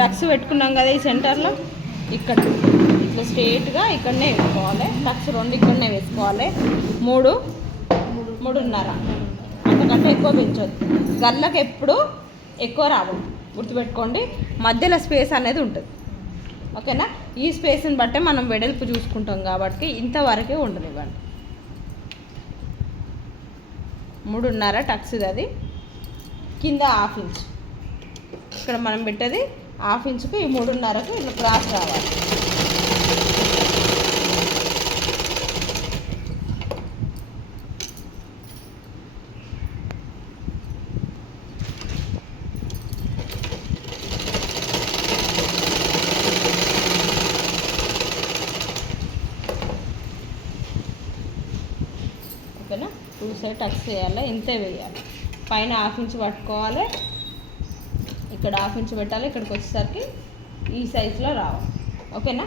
Tux పెట్టుకున్నాం కదా ఈ సెంటర్లో. ఇక్కడ ఇట్లా స్ట్రేట్గా ఇక్కడనే వేసుకోవాలి. టక్స్ రెండు ఇక్కడనే వేసుకోవాలి. మూడు మూడున్నర. అంతకంటే ఎక్కువ పెంచొద్దు. గల్లకు ఎప్పుడు ఎక్కువ రావు. గుర్తుపెట్టుకోండి మధ్యలో స్పేస్ అనేది ఉంటుంది. ఓకేనా? ఈ స్పేస్ని బట్టే మనం వెడల్పు చూసుకుంటాం కాబట్టి ఇంతవరకే ఉండనివ్వండి. మూడున్నర టక్స్ది అది. కింద హాఫ్ ఇంచ్. ఇక్కడ మనం పెట్టేది హాఫ్ ఇంచుకు ఈ మూడున్నరకు ఇట్లా క్రాస్ రావాలి. ఓకేనా? టూ సైడ్ టక్స్ చేయాలి? ఇంతే వేయాలి. పైన హాఫ్ ఇంచ్ పట్టుకోవాలి. ఇక్కడ హాఫ్ ఇంచ్ పెట్టాలి ఇక్కడికి వచ్చేసరికి ఈ సైజులో రావాలి ఓకేనా?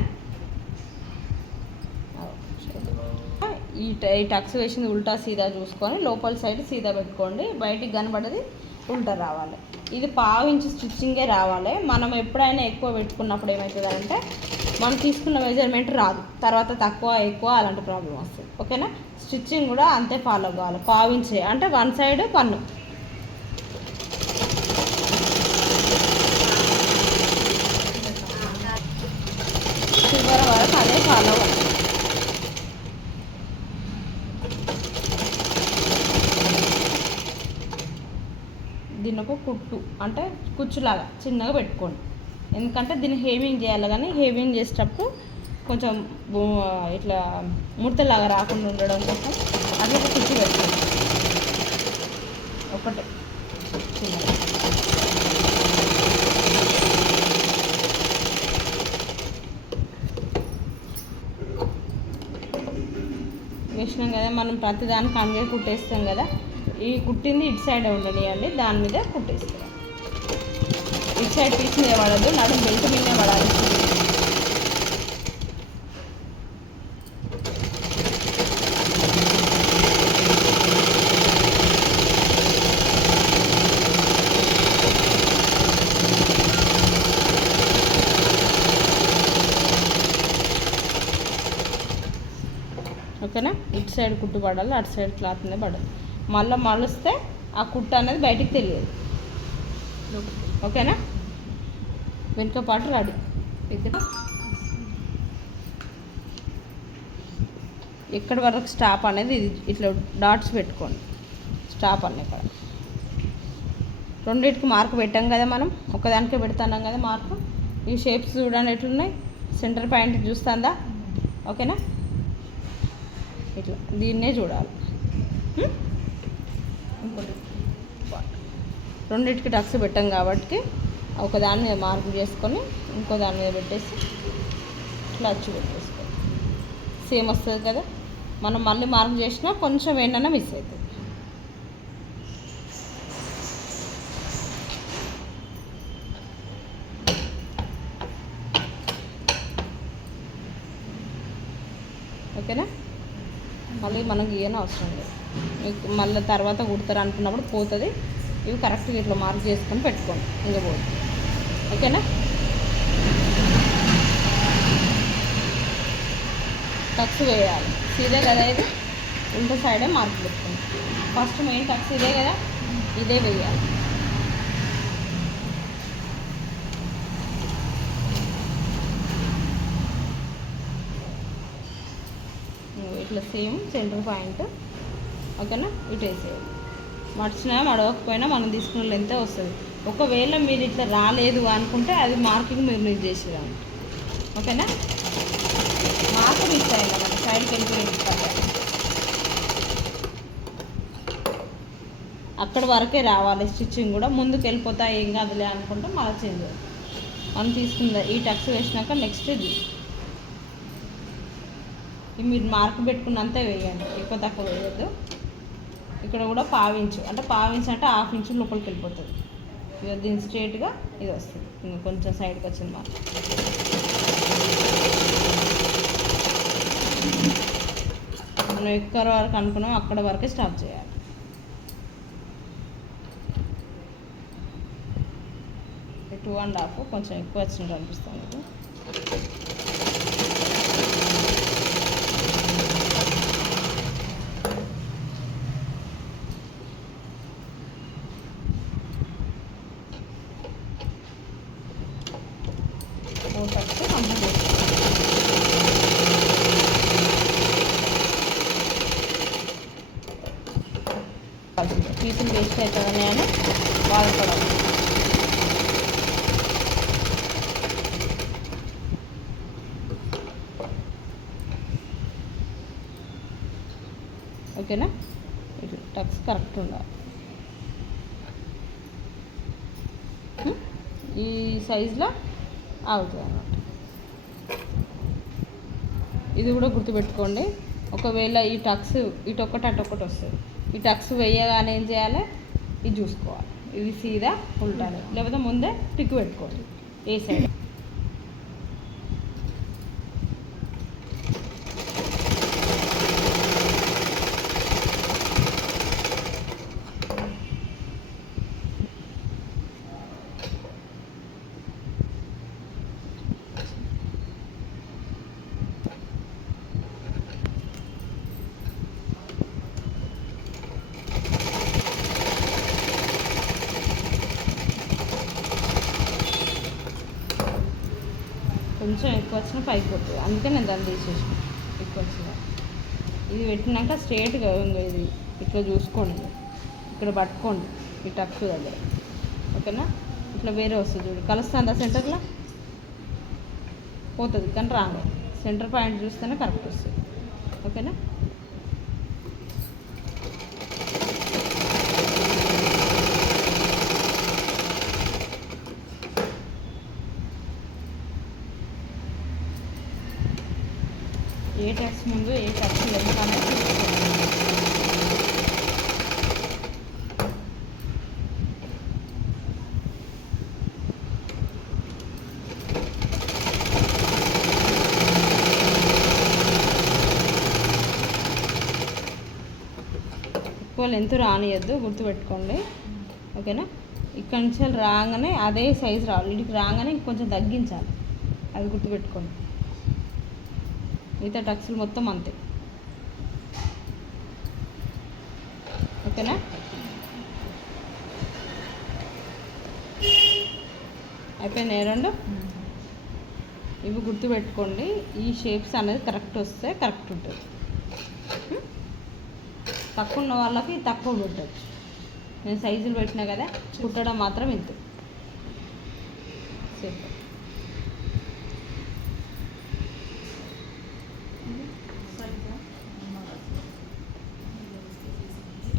ఈ ట- ఈ టక్స్ వేసింది ఉల్టా సీదా చూసుకొని లోపల సైడ్ సీదా పెట్టుకోండి. బయటికి కనబడేది ఉల్టా రావాలి. ఇది పావు ఇంచు స్టిచ్చింగే రావాలి. మనం ఎప్పుడైనా ఎక్కువ పెట్టుకున్నప్పుడు ఏమవుతుందంటే మనం తీసుకున్న మెజర్మెంట్ రాదు. తర్వాత తక్కువ ఎక్కువ అలాంటి ప్రాబ్లం వస్తుంది. ఓకేనా? స్టిచ్చింగ్ కూడా అంతే ఫాలో కావాలి. పావు ఇంచే అంటే వన్ సైడ్ పన్ను చివరి వరకు అదే ఫాలో అవ్వాలి దీన్ని అంటే కుచ్చులాగా చిన్నగా పెట్టుకోండి. ఎందుకంటే దీన్ని హేవింగ్ చేయాలి కానీ హేవింగ్ చేసేటప్పుడు కొంచెం ఇట్లా ముడతలాగా రాకుండా ఉండడం కోసం అది ఒక కుచ్చు పెట్టుకోండి. ఒకటే. వేసినాం కదా మనం ప్రతిదానికి అందుకే కుట్టేస్తాం కదా. ఈ కుట్టింది ఇటు సైడ్ ఉండనియండి దాని మీద కుట్టేస్తాం ఇటు సైడ్ పీస్ మీద పడద్దు నడుము బెల్ట్ మీదే పడాలి. ఓకేనా? ఇటు సైడ్ కుట్టు పడాలి అటు సైడ్ క్లాత్ మీద పడాలి మళ్ళీ మలుస్తే ఆ కుట్ట అనేది బయటికి తెలియదు. ఓకేనా? వెనుక పాటు రెడీ. ఇక్కడ ఎక్కడి వరకు స్టాప్ అనేది ఇది. ఇట్లా డాట్స్ పెట్టుకోండి. స్టాప్ అన్న ఇక్కడ. రెండింటికి మార్క్ పెట్టాం కదా మనం. ఒకదానికే పెడుతున్నాం కదా మార్కు. ఈ షేప్స్ చూడండి ఎట్లున్నాయి. సెంటర్ పాయింట్ చూస్తుందా? ఓకేనా? ఇట్లా. దీన్నే చూడాలి. ఇంకోటి రెండింటికి టక్స్ పెట్టాం కాబట్టి ఒక దాని మీద మార్పు చేసుకొని ఇంకో దాని మీద పెట్టేసి ఇట్లా అచ్చు పెట్టేసుకోవాలి. సేమ్ వస్తుంది కదా. మనం మళ్ళీ మార్పు చేసినా కొంచెం ఏంటన్నా మిస్ అవుతుంది. ఓకేనా మళ్ళీ మనం గీయన అవసరం లేదు. మళ్ళీ తర్వాత కుడతారు అనుకున్నప్పుడు పోతుంది. ఇవి కరెక్ట్గా ఇట్లా మార్క్ చేసుకొని పెట్టుకోండి. ఇంకా పోదు. ఓకేనా? టక్స్ వేయాలి. సీదే కదా ఇది? ఉల్టా సైడే మార్క్ పెట్టుకోండి ఫస్ట్ మెయిన్ టక్స్ ఇదే కదా? ఇదే వేయాలి. ఇట్లా సేమ్ సెంటర్ పాయింట్ ఓకేనా? ఇటు వేసేయాలి మడిచినా మడవకపోయినా మనం తీసుకున్న లెంత్ వస్తుంది. ఒకవేళ మీరు ఇట్లా రాలేదు అనుకుంటే అది మార్కింగ్ మీరు మీరు చేసేదాన్ని ఓకేనా? మార్క్ మిస్ అయిందా మన సైడ్కి వెళ్ళిపోయింది అక్కడ వరకే రావాలి స్టిచ్చింగ్ కూడా. ముందుకు వెళ్ళిపోతా ఏం కాదులే అనుకుంటే మళ్ళీ చేంజ్ మనం తీసుకుందా ఈ టక్స్ వేసినాక నెక్స్ట్ ఇది. మీరు మార్క్ పెట్టుకున్నంతే వేయండి. ఎక్కువ తక్కువ వేయద్దు. ఇక్కడ కూడా పావించు అంటే పావించు అంటే హాఫ్ ఇంచు లోపలికి వెళ్ళిపోతుంది. ఇక దీని స్ట్రేట్గా ఇది వస్తుంది. ఇంకా కొంచెం సైడ్కి వచ్చింది మాట. మనం ఎక్కడ వరకు అనుకున్నాం అక్కడ వరకే స్టాప్ చేయాలి. టూ అండ్ హాఫ్ కొంచెం ఎక్కువ వచ్చినట్టు అనిపిస్తుంది. ఫోర్ టక్స్ కంప్లీట్ చేస్తాం పీసులు వేస్ట్ అవుతుందని అని వాడుకోవడం ఓకేనా? ఇటు టక్స్ కరెక్ట్ ఉండాలి. ఈ సైజులో అవుతుంది అనమాట ఇది కూడా గుర్తుపెట్టుకోండి. ఒకవేళ ఈ టక్స్ ఇటు ఒకటి అటు ఒకటి వస్తుంది. ఈ టక్స్ వేయగానే ఏం చేయాలి? ఇది చూసుకోవాలి. ఇది సీదా ఉంటాను లేకపోతే ముందే టిక్ పెట్టుకోండి ఏ సైడ్? కొంచెం ఎక్కువ వచ్చినా పైకి పోతుంది. అందుకే నేను దాన్ని తీసేసిన. ఎక్కువ వచ్చిన. ఇది పెట్టినాక స్ట్రేట్గా ఉంది ఇది. ఇట్లా చూసుకోండి. ఇక్కడ పట్టుకోండి. ఈ టక్స్ దగ్గర. ఓకేనా? ఇట్లా వేరే వస్తుంది చూడు. కలుస్తుందా సెంటర్లో? పోతుంది. కానీ రాను సెంటర్ పాయింట్ చూస్తేనే కరెక్ట్ వస్తుంది. ఓకేనా? ఏ టెక్స్ ముందు ఏ టెక్స్ లేదు అనేది ఎక్కువ లెంత్ రానియద్దు గుర్తుపెట్టుకోండి. ఓకేనా? ఇక్కడి నుంచి రాగానే అదే సైజు రావాలి ఇటుకి రాగానే ఇంకొంచెం తగ్గించాలి. అది గుర్తుపెట్టుకోండి. మిగతా టక్స్లు మొత్తం అంతే. ఓకేనా? అయిపోయినాయి రెండు? ఇవి గుర్తుపెట్టుకోండి ఈ షేప్స్ అనేది కరెక్ట్ వస్తే కరెక్ట్ ఉంటుంది. తక్కువ ఉన్న వాళ్ళకి తక్కువ పెట్టచ్చు నేను సైజులు పెట్టినా కదా కుట్టడం మాత్రం ఇంతే.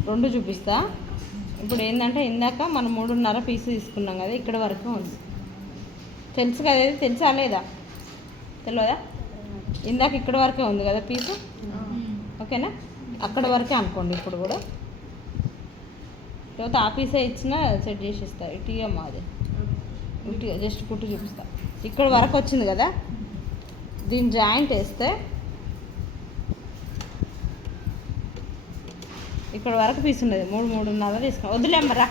రెండు చూపిస్తా. ఇప్పుడు ఏంటంటే ఇందాక మనం మూడున్నర పీసు తీసుకున్నాం కదా ఇక్కడ వరకు ఉంది. తెలుసు కదా ఇది? తెలుసా లేదా? తెలియదా ఇందాక ఇక్కడ వరకే ఉంది కదా పీసు? ఓకేనా? అక్కడ వరకే అనుకోండి ఇప్పుడు కూడా. లేకపోతే ఆ పీసే ఇచ్చినా సెట్ చేసి ఇస్తా ఇటు ఇయ్యమ్మా అది ఇటు జస్ట్ కుట్టు చూపిస్తా. ఇక్కడ వరకు వచ్చింది కదా? దీని జాయింట్ వేస్తే ఇక్కడ వరకు పీస్ ఉన్నది మూడు మూడున్నర తీసుకో వదిలేమ్మరా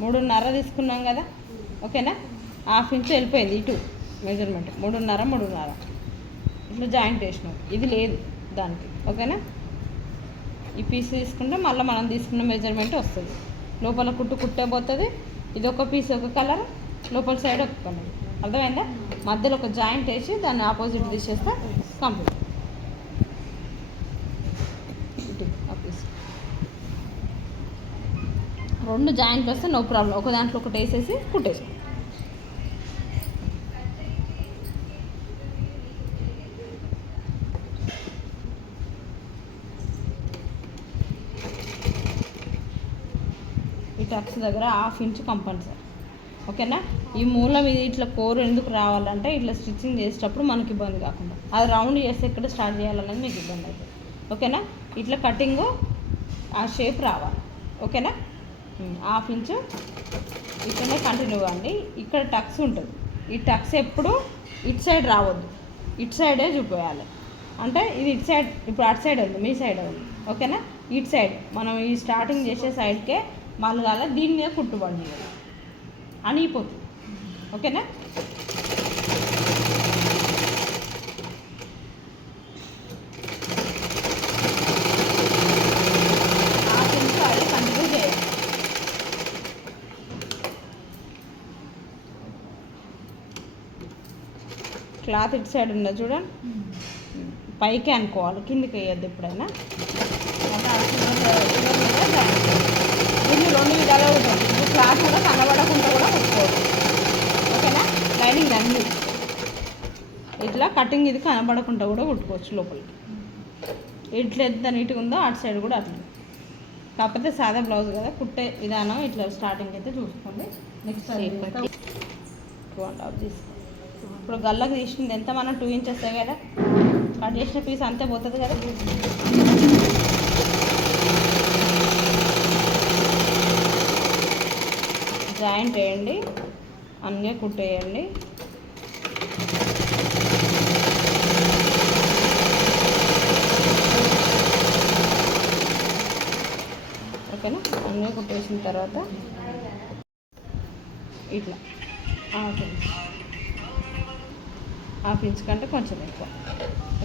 మూడున్నర తీసుకున్నాం కదా. ఓకేనా? హాఫ్ ఇంచ్ వెళ్ళిపోయింది ఇటు మెజర్మెంట్. మూడున్నర మూడున్నర. ఇట్లా జాయింట్ వేసినాం ఇది లేదు దానికి. ఓకేనా? ఈ పీస్ తీసుకుంటే మళ్ళీ మనం తీసుకున్న మెజర్మెంట్ వస్తుంది. లోపల కుట్టు కుట్టే పోతుంది. ఇది ఒక పీస్ ఒక కలర్. లోపల సైడ్ ఒక కలర్ అర్థమైందా? మధ్యలో ఒక జాయింట్ వేసి దాన్ని ఆపోజిట్ తీసేస్తే కంప్లీట్. రెండు జాయింట్లు వస్తే నో ప్రాబ్లం. ఒక దాంట్లో ఒకటి వేసేసి కుట్టేసి ఈ టక్స్ దగ్గర హాఫ్ ఇంచ్ కంపల్సరీ. ఓకేనా? ఈ మూలం ఇది ఇట్లా కోరు ఎందుకు రావాలంటే ఇట్లా స్టిచ్చింగ్ చేసేటప్పుడు మనకి ఇబ్బంది కాకుండా. అది రౌండ్ చేస్తే ఎక్కడ స్టార్ట్ చేయాలనేది మీకు ఇబ్బంది అవుతుంది. ఓకేనా? ఇట్లా కటింగ్ ఆ షేప్ రావాలి. ఓకేనా? హాఫ్ ఇంచు ఇక్కడనే కంటిన్యూ అండి. ఇక్కడ టక్స్ ఉంటుంది. ఈ టక్స్ ఎప్పుడు ఇటు సైడ్ రావద్దు. ఇటు సైడే చూపేయాలి. అంటే ఇది ఇటు సైడ్ ఇప్పుడు అటు సైడ్ ఉంది మీ సైడ్ ఉంది. ఓకేనా? ఇటు సైడ్. మనం ఈ స్టార్టింగ్ చేసే సైడ్కే మలగాల. దీని మీద కుట్టుబడి అనిపోతుంది ఓకేనా? క్లాత్ ఇటు సైడ్ ఉన్నది చూడండి పైకి అనుకోవాలి కిందికి వేయద్దు ఎప్పుడైనా. దీన్ని రెండు విధాలుగా ఉంటుంది. క్లాత్ కూడా కనబడకుండా కూడా కుట్టుకోవచ్చు ఓకేనా లైనింగ్ అన్ని ఇట్లా కటింగ్ ఇది కనబడకుండా కూడా కుట్టుకోవచ్చు లోపలికి. ఇట్లా ఎంత నీట్గా ఉందో అటు సైడ్ కూడా అట్లా. కాకపోతే సాదా బ్లౌజ్ కదా కుట్టే విధానం ఇట్లా స్టార్టింగ్ అయితే చూసుకోండి. నెక్స్ట్ టూ అండ్ హాఫ్ తీసుకో ఇప్పుడు గల్లకు తీసింది ఎంత మనం టూ ఇంచెస్ కదా? కట్ చేసిన పీస్ అంతే పోతుంది కదా? జాయింట్ వేయండి అన్నీ కుట్టేయండి ఓకేనా కుట్టేసిన తర్వాత ఇట్లా హాఫ్ ఇంచ్. హాఫ్ ఇంచ్ కంటే కొంచెం ఎక్కువ.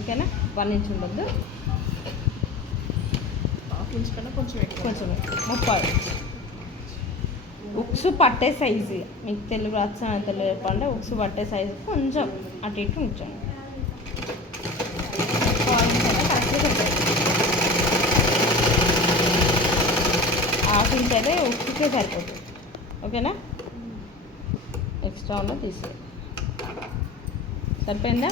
ఓకేనా? వన్ ఇంచ్ ఉండొద్దు. హాఫ్ ఇంచ్ కన్నా కొంచెం ఎక్కువ. కొంచెం ఎక్కువ. ముప్పై. ఇంచ్ ఉక్సు పట్టే సైజు. మీకు తెలుగు వచ్చా తెలుగు చెప్పాలంటే ఉక్సు పట్టే సైజు కొంచెం అటు ఇటు ఉంచండి పావు ఇంచ్ అయితే కరెక్ట్గా పెట్టండి. హాఫ్ ఉప్పుకే సరిపోతుంది. ఓకేనా? ఎక్స్ట్రా ఉన్న తీసే సరిపోయిందా?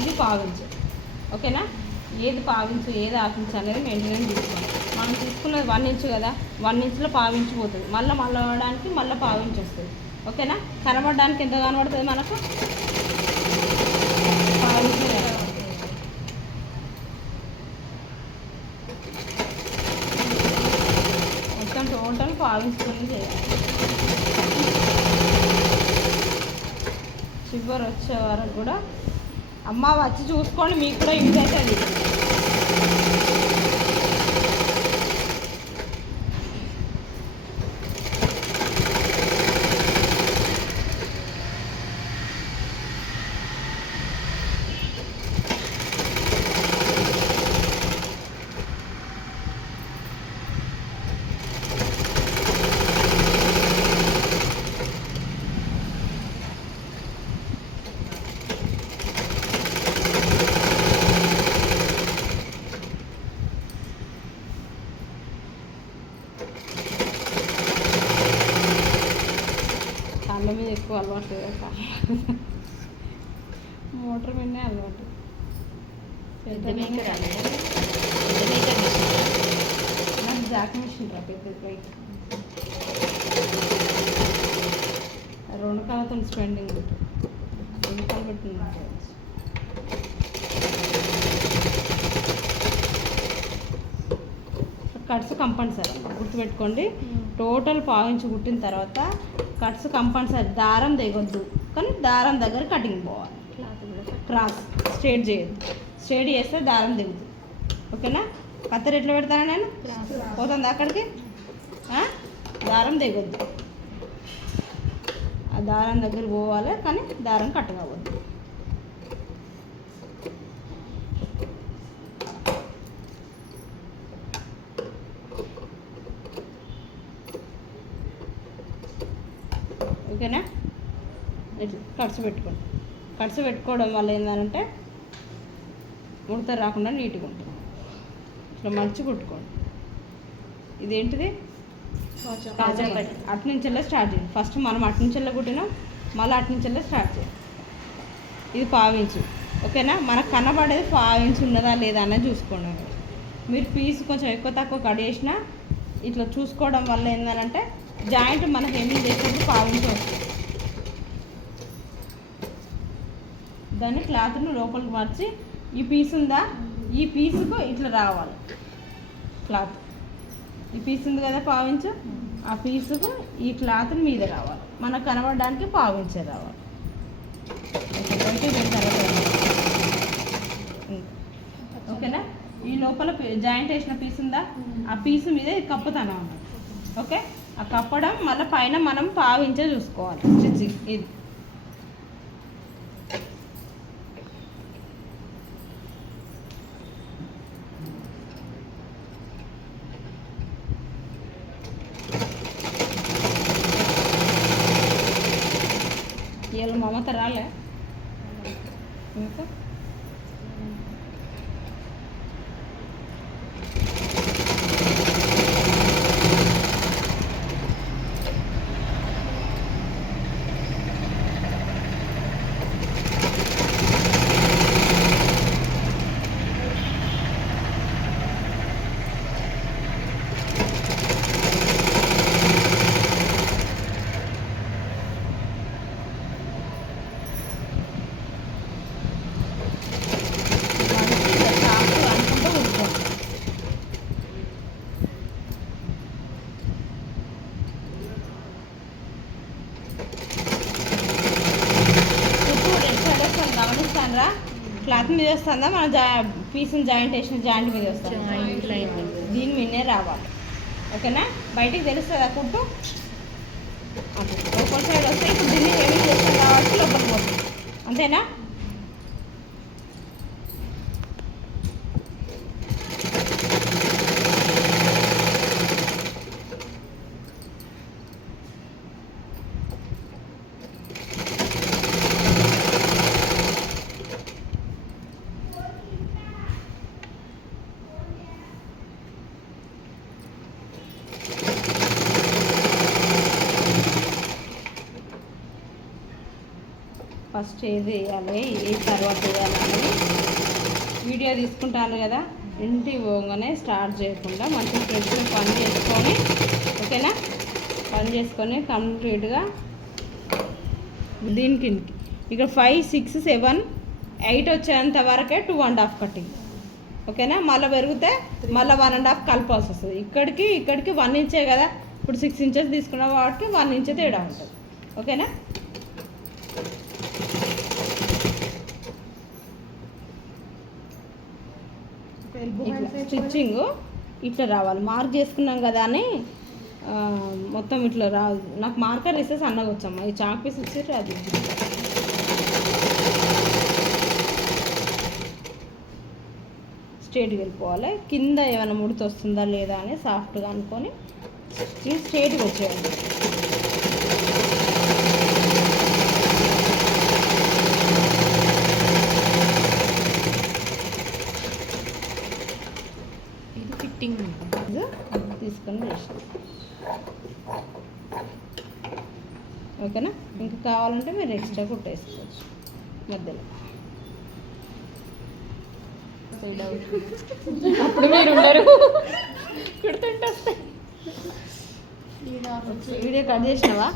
ఇది పావించు. ఓకేనా? ఏది పావించు ఏది ఆపించు అనేది మెయింటెనెన్స్ తీసుకోండి మనం తీసుకున్నది వన్ ఇంచు కదా వన్ ఇంచులో పావించిపోతుంది. మళ్ళీ మళ్ళీ మళ్ళీ పావించి వస్తుంది ఓకేనా? కనబడడానికి ఎంత కనబడుతుంది మనకు? పావించి మొత్తం టోటల్ చేయాలి చివరి వచ్చే వరకు కూడా అమ్మ వచ్చి చూసుకోండి మీకు కూడా యూజ్ అవుతుంది రెండు కాళ్ళతో స్పెండింగ్ రెండు కాళ్ళు పెట్టింది కట్స్ కంపల్సరీ. గుర్తుపెట్టుకోండి. టోటల్ పావించి కుట్టిన తర్వాత కట్స్ కంపల్సరీ. దారం దిగొద్దు. కానీ దారం దగ్గర కటింగ్ పోవాలి. క్లాత్ క్రాస్ స్ట్రేట్ చేయొద్దు. స్ట్రేట్ చేస్తే దారం దిగుతుంది ఓకేనా కత్తెర ఎట్లా పెడతాను నేను? పోతుంది అక్కడికి? దారం దిగొద్దు ఆ దారం దగ్గర పోవాలి కానీ దారం కట్ కావద్దు ఓకేనా? ఇట్లా ఖర్చు పెట్టుకోండి. ఖర్చు పెట్టుకోవడం వల్ల ఏంటంటే ముడత రాకుండా నీట్గా ఉంటుంది. ఇట్లా మడిచి కుట్టుకోండి. ఇదేంటిది? అటు నుంచెల్లే స్టార్ట్ చేయండి ఫస్ట్ మనం అటు నుంచెల్లే కుట్టినాం మళ్ళీ అటు నుంచెల్లే స్టార్ట్ చేయాలి ఇది పావించు ఓకేనా? మనకు కనబడేది పావించి ఉన్నదా లేదా అనేది చూసుకోండి. మీరు పీస్ కొంచెం ఎక్కువ తక్కువ కట్ చేసినా ఇట్లా చూసుకోవడం వల్ల ఏంటంటే జాయింట్ మనకి ఎన్ని చేసేది పావించి వస్తుంది. దాన్ని క్లాత్ను లోపలికి మార్చి ఈ పీస్ ఉందా? ఈ పీసుకు ఇట్లా రావాలి క్లాత్. ఈ పీస్ ఉంది కదా పావించు. ఆ పీసుకు ఈ క్లాత్ మీద రావాలి. మనకు కనబడడానికి పావించే రావాలి. ఓకేనా? ఈ లోపల జాయింట్ వేసిన పీస్ ఉందా? ఆ పీస్ మీద ఇది కప్పుతాను ఓకే? ఆ కప్పడం మళ్ళీ పైన మనం పావించే చూసుకోవాలి. స్టిచ్చింగ్ ఇది ఇవాళ మమత రాలే ఇంకా మంచిగా చాకు అనుకుంటూ కూర్చోండి చుట్టూ రెడ్ సైడ్ వస్తుంది గమనిస్తానరా క్లాత్ మీద వస్తుందా? మన జా పీస్ని జాయింట్ వేసిన జాయింట్ మీద వస్తుంది? దీని మీదనే రావాలి. ఓకేనా? బయటికి తెలుస్తుందా కుట్టు? అట్లా. లోపల సైడ్ వస్తే ఇప్పుడు దీన్ని హెవీ చేస్తాం కాబట్టి లోపలికి పోతుంది అంతేనా? ఫస్ట్ ఏది వేయాలి? ఏ తర్వాత వేయాలని వీడియో తీసుకుంటాను కదా ఇంటి పోగానే స్టార్ట్ చేయకుండా మంచిగా ఫ్రెష్గా పని చేసుకొని ఓకేనా? పని చేసుకొని కంప్లీట్గా దీనికి ఇక్కడ ఫైవ్ సిక్స్ సెవెన్ ఎయిట్ వచ్చేంత వరకే టూ అండ్ హాఫ్ కట్టింగ్ ఓకేనా? మళ్ళీ పెరిగితే మళ్ళీ వన్ అండ్ హాఫ్ కలపాల్సి వస్తుంది. ఇక్కడికి ఇక్కడికి వన్ ఇంచే కదా? ఇప్పుడు సిక్స్ ఇంచెస్ తీసుకున్నాం కాబట్టి వన్ ఇంచే తేడా ఉంటుంది. ఓకేనా? స్టిచ్చింగ్ ఇట్లా రావాలి. మార్క్ చేసుకున్నాం కదా అని మొత్తం ఇట్లా రా నాకు మార్కర్ ఇస్తే సన్నగా వచ్చమ్మా. ఈ చాక్ పీస్ ఇచ్చి అది స్ట్రేట్గా వెళ్ళిపోవాలి. కింద ఏమైనా ముడత వస్తుందా లేదా అని సాఫ్ట్గా అనుకొని స్ట్రేట్గా వచ్చేయండి ఇది ఫిట్టింగ్ తీసుకొని ఓకేనా? ఇంకా కావాలంటే మీరు ఎక్స్ట్రా కుట్టేసుకోవచ్చు మధ్యలో. అప్పుడు మీరు ఉండరు. కుడుతుంటే వస్తాయి. వీడియో కట్ చేసినావా?